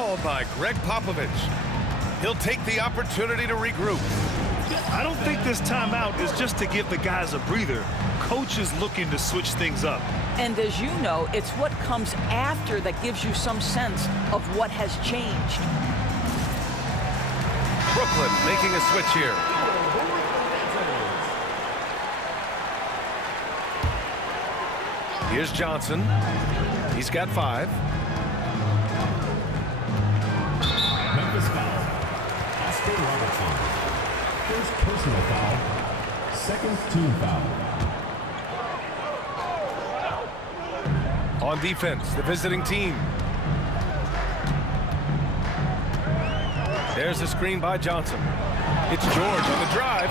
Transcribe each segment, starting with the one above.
Called by Greg Popovich. He'll take the opportunity to regroup. I don't think this timeout is just to give the guys a breather. Coach is looking to switch things up. And as you know, it's what comes after that gives you some sense of what has changed. Brooklyn making a switch here. Here's Johnson. He's got 5. Memphis foul. Oscar Robertson. First personal foul. Second team foul. On defense, the visiting team. There's a screen by Johnson. It's George on the drive.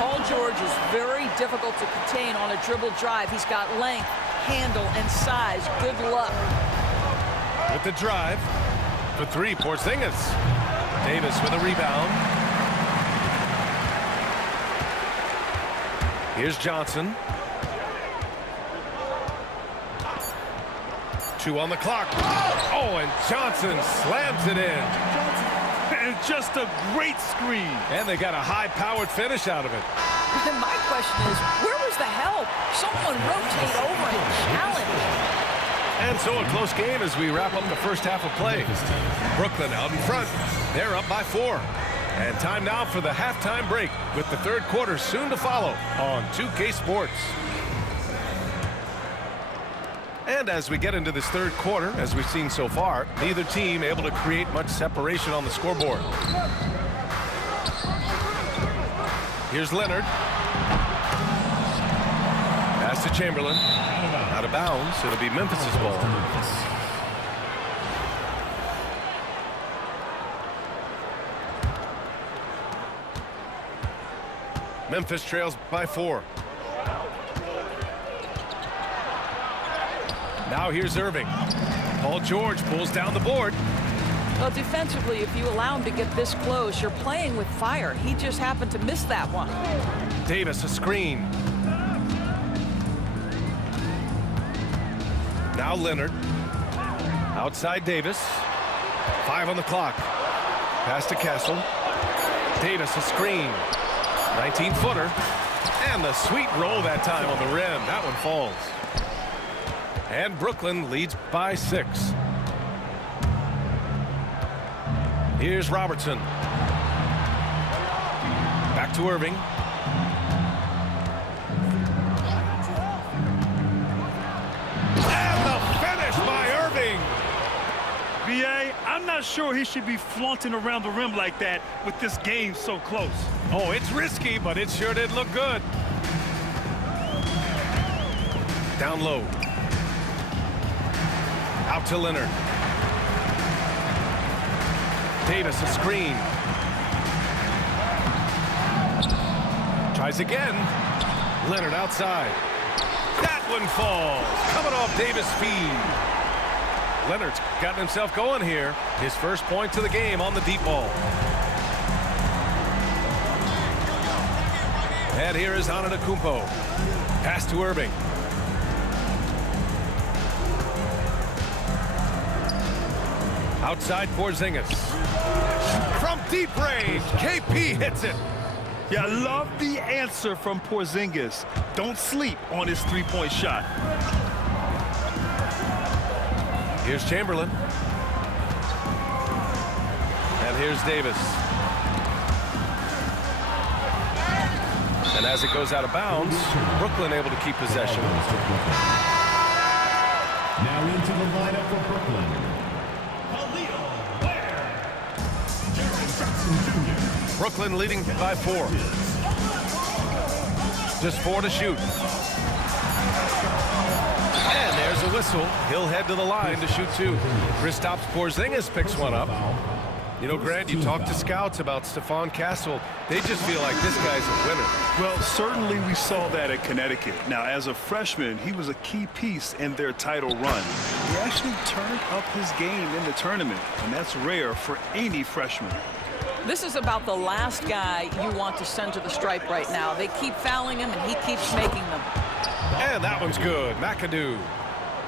Paul George is very difficult to contain on a dribble drive. He's got length, handle, and size. Good luck. With the drive. For 3, Porzingis. Davis with a rebound. Here's Johnson. 2 on the clock. Oh, and Johnson slams it in. And just a great screen. And they got a high-powered finish out of it. My question is, where was the help? Someone rotate over and challenge. And so a close game as we wrap up the first half of play. Brooklyn out in front. They're up by 4. And time now for the halftime break with the third quarter soon to follow on 2K Sports. And as we get into this third quarter, as we've seen so far, neither team able to create much separation on the scoreboard. Here's Leonard. Pass to Chamberlain. Out of bounds. It'll be Memphis's ball. Memphis trails by 4. Now here's Irving. Paul George pulls down the board. Well, defensively, if you allow him to get this close, you're playing with fire. He just happened to miss that one. Davis, a screen. Now Leonard. Outside Davis. 5 on the clock. Pass to Castle. Davis, a screen. 19-footer. And the sweet roll that time on the rim. That one falls. And Brooklyn leads by 6. Here's Robertson. Back to Irving. And the finish by Irving. B.A., I'm not sure he should be flaunting around the rim like that with this game so close. Oh, it's risky, but it sure did look good. Down low. Out to Leonard. Davis, a screen. Tries again. Leonard outside. That one falls. Coming off Davis' feed. Leonard's gotten himself going here. His first point to the game on the deep ball. And here is Antetokounmpo. Pass to Irving. Outside Porzingis. From deep range, KP hits it. Yeah, I love the answer from Porzingis. Don't sleep on his three-point shot. Here's Chamberlain. And here's Davis. And as it goes out of bounds, Brooklyn able to keep possession. Now into the lineup for Brooklyn. Brooklyn leading by 4. Just 4 to shoot. And there's a whistle. He'll head to the line to shoot 2. Kristaps Porzingis picks one up. You know, Grant, you talk to scouts about Stephon Castle. They just feel like this guy's a winner. Well, certainly we saw that at Connecticut. Now, as a freshman, he was a key piece in their title run. He actually turned up his game in the tournament, and that's rare for any freshman. This is about the last guy you want to send to the stripe right now. They keep fouling him, and he keeps making them. And that one's good. McAdoo.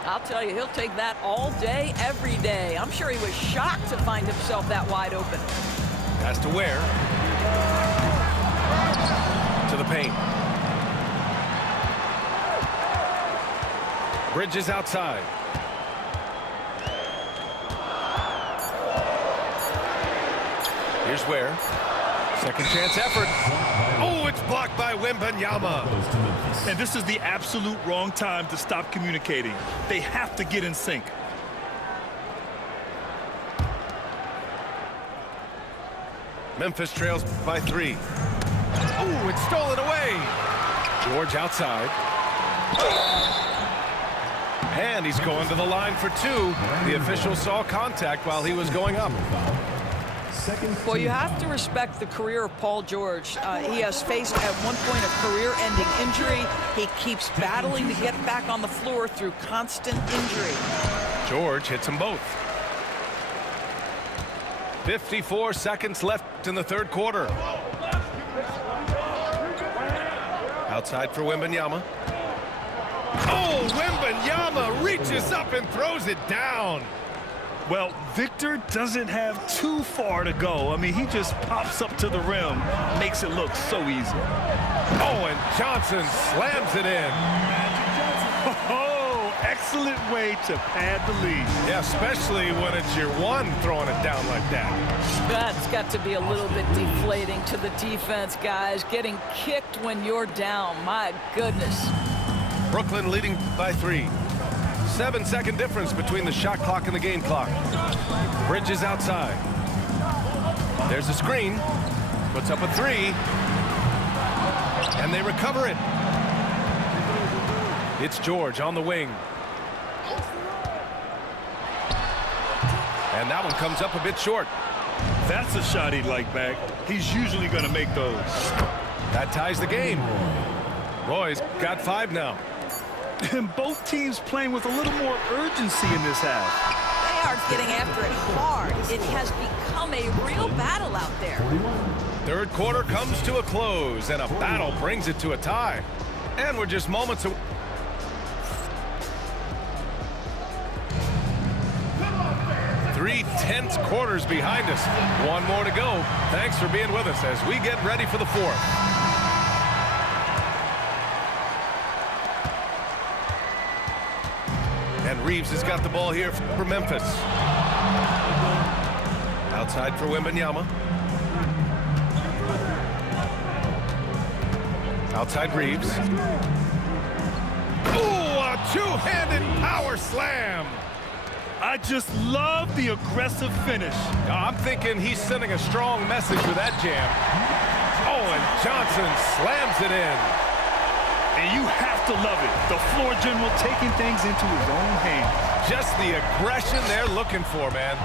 I'll tell you, he'll take that all day, every day. I'm sure he was shocked to find himself that wide open. Pass to Ware. To the paint. Bridges outside. Here's Ware. Second chance effort. Oh, it's blocked by Wembanyama. And this is the absolute wrong time to stop communicating. They have to get in sync. Memphis trails by 3. Oh, it's stolen away. George outside. And he's going to the line for 2. The official saw contact while he was going up. Well, you have to respect the career of Paul George. He has faced at one point a career-ending injury. He keeps battling to get back on the floor through constant injury. George hits them both. 54 seconds left in the third quarter. Outside for Wembanyama. Oh, Wembanyama reaches up and throws it down. Well, Victor doesn't have too far to go. I mean, he just pops up to the rim, makes it look so easy. Oh, and Johnson slams it in. Oh, excellent way to pad the lead. Yeah, especially when it's your one throwing it down like that. That's got to be a little bit deflating to the defense, guys. Getting kicked when you're down. My goodness. Brooklyn leading by 3. 7-second difference between the shot clock and the game clock. Bridges outside. There's a screen. Puts up a 3. And they recover it. It's George on the wing. And that one comes up a bit short. That's a shot he'd like back. He's usually going to make those. That ties the game. Roy's got 5 now. And both teams playing with a little more urgency in this half. They are getting after it hard. It has become a real battle out there. Third quarter comes to a close, and a battle brings it to a tie. And we're just moments away. Three tense quarters behind us. One more to go. Thanks for being with us as we get ready for the fourth. And Reeves has got the ball here for Memphis. Outside for Wembanyama. Outside Reeves. Ooh, a two-handed power slam. I just love the aggressive finish. I'm thinking he's sending a strong message with that jam. Oh, and Johnson slams it in. And you have to love it. The floor general taking things into his own hands. Just the aggression they're looking for, man.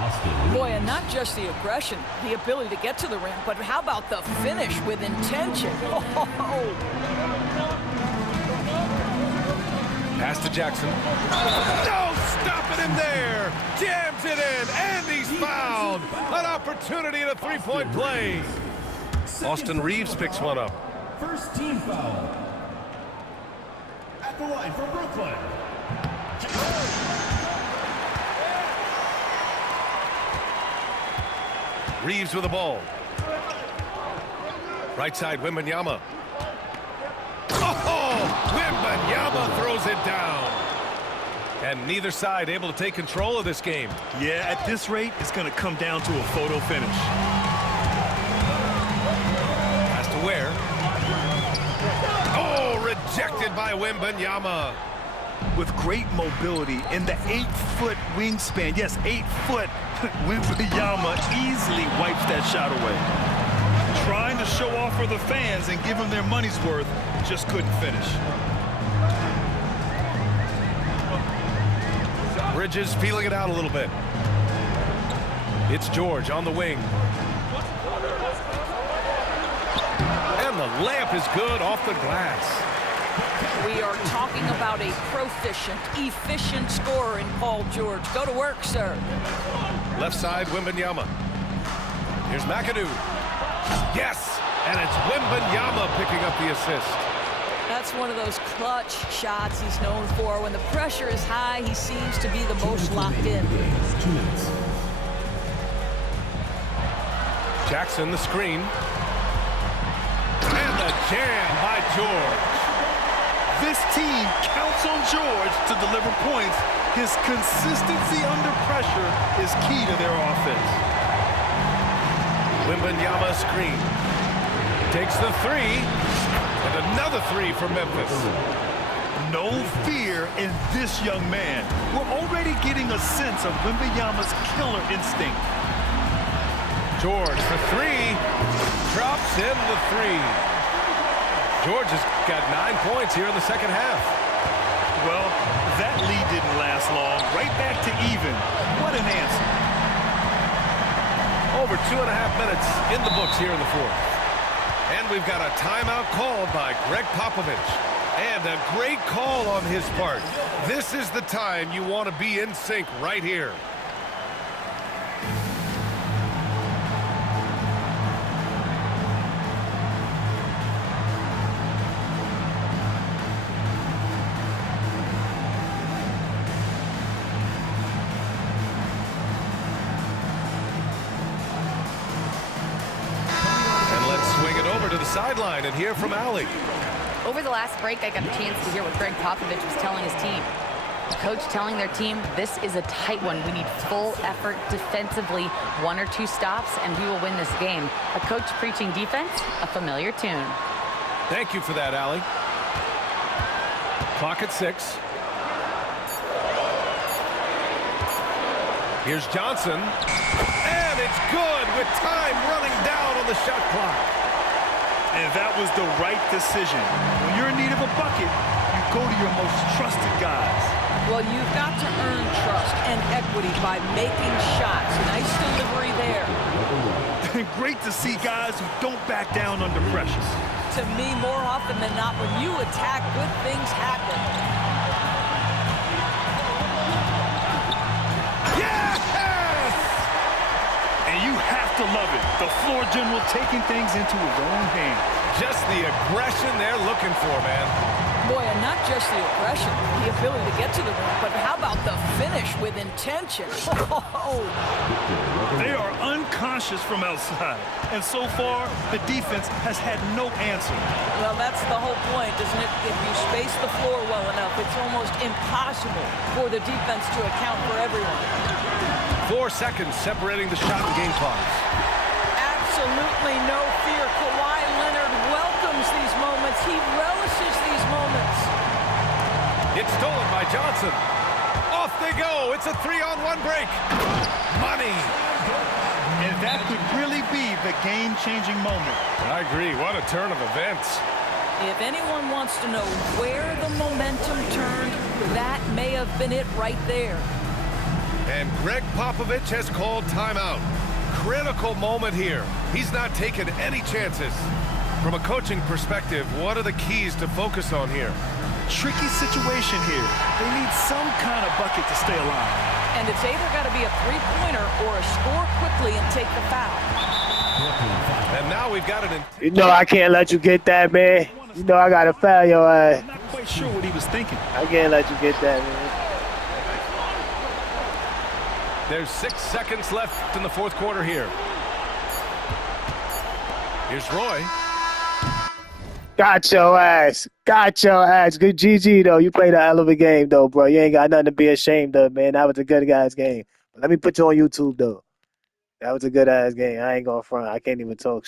Boy, and not just the aggression, the ability to get to the rim, but how about the finish with intention? Oh. Pass to Jackson. No, stop it in there. Jams it in, and he's fouled. An opportunity in a three-point play. Austin Reeves picks one up. First team foul. At the line for Brooklyn. Reeves with the ball. Right side, Wembanyama. Oh, Wembanyama throws it down. And neither side able to take control of this game. Yeah, at this rate, it's going to come down to a photo finish. Has to Ware. Oh, rejected by Wembanyama. With great mobility and the 8-foot wingspan. Yes, 8 foot. Wembanyama easily wipes that shot away. Trying to show off for the fans and give them their money's worth, just couldn't finish. Bridges feeling it out a little bit. It's George on the wing. And the layup is good off the glass. We are talking about a proficient, efficient scorer in Paul George. Go to work, sir. Left side, Wembanyama. Here's McAdoo. Yes, and it's Wembanyama picking up the assist. That's one of those clutch shots he's known for. When the pressure is high, he seems to be the most locked in. 2 minutes. Jackson, the screen. And the jam by George. This team counts on George to deliver points. His consistency under pressure is key to their offense. Wembanyama screen. Takes the three. And another three for Memphis. No fear in this young man. We're already getting a sense of Wembanyama's killer instinct. George for three. Drops in the three. George has got 9 points here in the second half. Well, that lead didn't last long. Right back to even. What an answer. Over 2.5 minutes in the books here in the fourth. And we've got a timeout called by Greg Popovich. And a great call on his part. This is the time you want to be in sync right here. To the sideline and hear from Allie. Over the last break, I got a chance to hear what Greg Popovich was telling his team. The coach telling their team, this is a tight one. We need full effort defensively, 1 or 2 stops, and we will win this game. A coach preaching defense, a familiar tune. Thank you for that, Allie. Clock at 6. Here's Johnson. And it's good with time running down on the shot clock. And that was the right decision. When you're in need of a bucket, you go to your most trusted guys. Well, you've got to earn trust and equity by making shots. Nice delivery there. Great to see guys who don't back down under pressure. To me, more often than not, when you attack, good things happen. Yes! And you have to love it. The floor general taking things into his own hands. Just the aggression they're looking for, man. Boy, and not just the aggression, the ability to get to the rim, but how about the finish with intention? Oh. They are unconscious from outside. And so far, the defense has had no answer. Well, that's the whole point, isn't it? If you space the floor well enough, it's almost impossible for the defense to account for everyone. 4 seconds separating the shot and game clocks. Absolutely no fear. Kawhi Leonard welcomes these moments. He relishes these moments. It's stolen by Johnson. Off they go. It's a 3-on-1 break. Money. And that could really be the game-changing moment. I agree. What a turn of events. If anyone wants to know where the momentum turned, that may have been it right there. And Greg Popovich has called timeout. Critical moment here. He's not taking any chances. From a coaching perspective, what are the keys to focus on here? Tricky situation here. They need some kind of bucket to stay alive. And it's either got to be a three-pointer or a score quickly and take the foul. And now we've got it in. You know I can't let you get that, man. You know I got to foul your ass. I'm not quite sure what he was thinking. I can't let you get that, man. There's 6 seconds left in the fourth quarter here. Here's Roy. Got your ass. Got your ass. Good GG, though. You played a hell of a game, though, bro. You ain't got nothing to be ashamed of, man. That was a good guy's game. But let me put you on YouTube, though. That was a good-ass game. I ain't going to front. I can't even talk